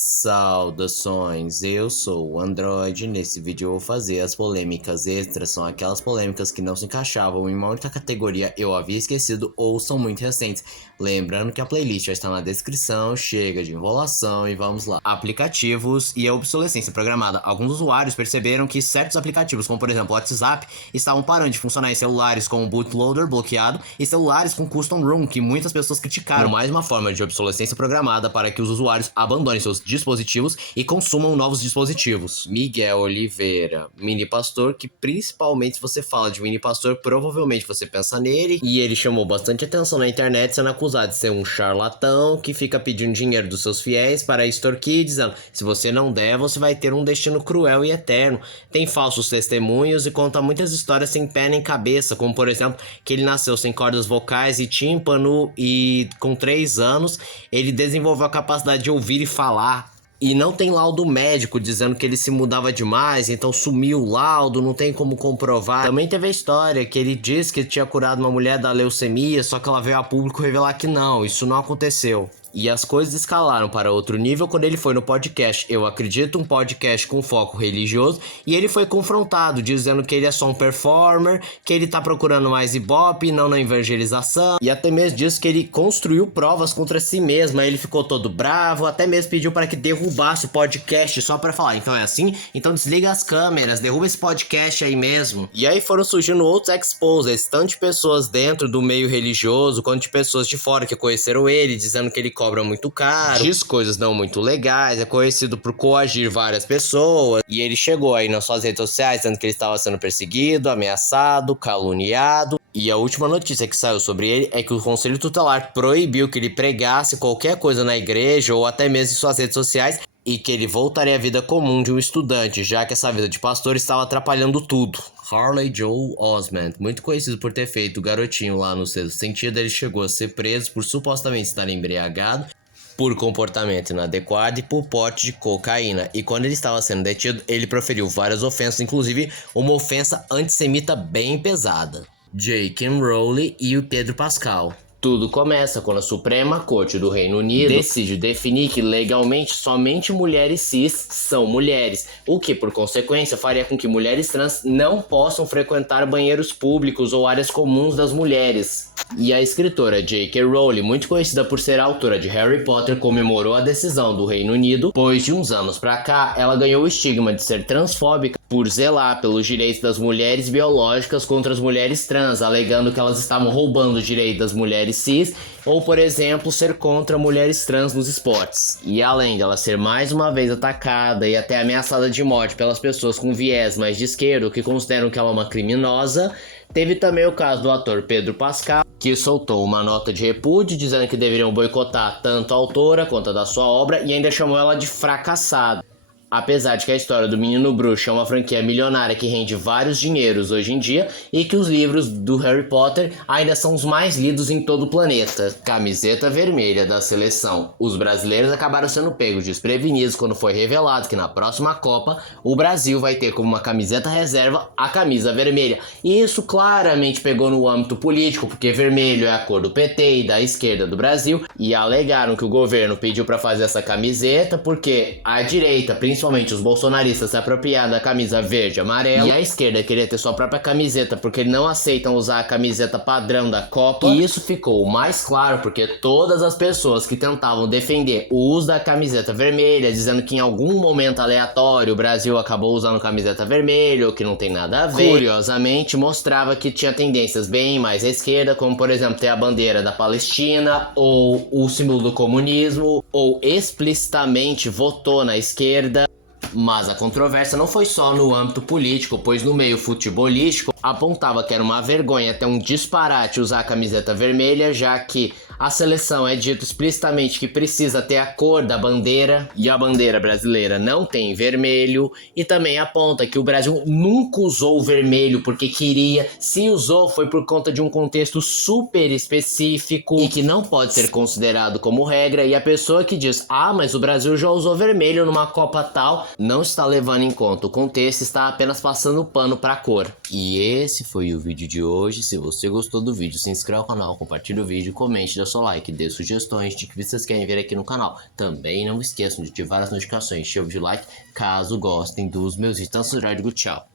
Saudações, eu sou o Android. Nesse vídeo eu vou fazer as polêmicas extras. São aquelas polêmicas que não se encaixavam em uma única categoria, eu havia esquecido ou são muito recentes. Lembrando que a playlist já está na descrição. Chega de enrolação e vamos lá. Aplicativos e a obsolescência programada. Alguns usuários perceberam que certos aplicativos, como por exemplo o WhatsApp, estavam parando de funcionar em celulares com o bootloader bloqueado e celulares com custom ROM, que muitas pessoas criticaram. Mais uma forma de obsolescência programada para que os usuários abandonem seus dispositivos e consumam novos dispositivos. Miguel Oliveira, mini pastor, que principalmente se você fala de mini pastor, provavelmente você pensa nele, e ele chamou bastante atenção na internet, sendo acusado de ser um charlatão que fica pedindo dinheiro dos seus fiéis para extorquir, dizendo: se você não der, você vai ter um destino cruel e eterno. Tem falsos testemunhos e conta muitas histórias sem pé nem cabeça, como por exemplo, que ele nasceu sem cordas vocais e tímpano e com 3 anos ele desenvolveu a capacidade de ouvir e falar. E não tem laudo médico dizendo que ele se mudava demais, então sumiu o laudo, não tem como comprovar. Também teve a história que ele disse que tinha curado uma mulher da leucemia, só que ela veio a público revelar que não, isso não aconteceu. E as coisas escalaram para outro nível quando ele foi no podcast Eu Acredito, um podcast com foco religioso, e ele foi confrontado, dizendo que ele é só um performer, que ele tá procurando mais ibope, não na evangelização, e até mesmo disse que ele construiu provas contra si mesmo. Aí ele ficou todo bravo, até mesmo pediu para que derrubasse o podcast só para falar: então é assim? Então desliga as câmeras, derruba esse podcast aí mesmo. E aí foram surgindo outros exposes, tanto de pessoas dentro do meio religioso, quanto de pessoas de fora que conheceram ele, dizendo que ele cobra muito caro, diz coisas não muito legais, é conhecido por coagir várias pessoas. E ele chegou aí nas suas redes sociais dizendo que ele estava sendo perseguido, ameaçado, caluniado. E a última notícia que saiu sobre ele é que o Conselho Tutelar proibiu que ele pregasse qualquer coisa na igreja ou até mesmo em suas redes sociais, e que ele voltaria à vida comum de um estudante, já que essa vida de pastor estava atrapalhando tudo. Harley Joel Osment, muito conhecido por ter feito o garotinho lá no Sexto Sentido, ele chegou a ser preso por supostamente estar embriagado, por comportamento inadequado e por porte de cocaína. E quando ele estava sendo detido, ele proferiu várias ofensas, inclusive uma ofensa antissemita bem pesada. J.K. Rowling e o Pedro Pascal. Tudo começa quando a Suprema Corte do Reino Unido decide definir que legalmente somente mulheres cis são mulheres, o que por consequência faria com que mulheres trans não possam frequentar banheiros públicos ou áreas comuns das mulheres. E a escritora J.K. Rowling, muito conhecida por ser a autora de Harry Potter, comemorou a decisão do Reino Unido, pois de uns anos pra cá ela ganhou o estigma de ser transfóbica por zelar pelos direitos das mulheres biológicas contra as mulheres trans, alegando que elas estavam roubando o direito das mulheres cis, ou por exemplo, ser contra mulheres trans nos esportes. E além dela ser mais uma vez atacada e até ameaçada de morte pelas pessoas com viés mais de esquerda, que consideram que ela é uma criminosa, teve também o caso do ator Pedro Pascal, que soltou uma nota de repúdio dizendo que deveriam boicotar tanto a autora quanto a da sua obra, e ainda chamou ela de fracassada. Apesar de que a história do Menino Bruxo é uma franquia milionária que rende vários dinheiros hoje em dia, e que os livros do Harry Potter ainda são os mais lidos em todo o planeta. Camiseta vermelha da seleção. Os brasileiros acabaram sendo pegos desprevenidos quando foi revelado que na próxima Copa o Brasil vai ter como uma camiseta reserva a camisa vermelha. E isso claramente pegou no âmbito político, porque vermelho é a cor do PT e da esquerda do Brasil, e alegaram que o governo pediu para fazer essa camiseta porque a direita, principalmente os bolsonaristas, se apropriaram da camisa verde e amarela, e a esquerda queria ter sua própria camiseta porque não aceitam usar a camiseta padrão da Copa. E isso ficou mais claro porque todas as pessoas que tentavam defender o uso da camiseta vermelha, dizendo que em algum momento aleatório o Brasil acabou usando camiseta vermelha, ou que não tem nada a ver, curiosamente mostrava que tinha tendências bem mais à esquerda, como por exemplo ter a bandeira da Palestina, ou o símbolo do comunismo, ou explicitamente votou na esquerda. Mas a controvérsia não foi só no âmbito político, pois no meio futebolístico apontava que era uma vergonha, até um disparate usar a camiseta vermelha, já que a seleção é dito explicitamente que precisa ter a cor da bandeira, e a bandeira brasileira não tem vermelho, e também aponta que o Brasil nunca usou o vermelho porque queria, se usou foi por conta de um contexto super específico e que não pode ser considerado como regra, e a pessoa que diz: ah, mas o Brasil já usou vermelho numa Copa tal, não está levando em conta o contexto, está apenas passando pano para a cor. E esse foi o vídeo de hoje. Se você gostou do vídeo, se inscreva no canal, compartilhe o vídeo, comente, dê seu like, dê sugestões de que vocês querem ver aqui no canal. Também não esqueçam de ativar as notificações, chave de like, caso gostem dos meus vídeos. Então, eu digo tchau.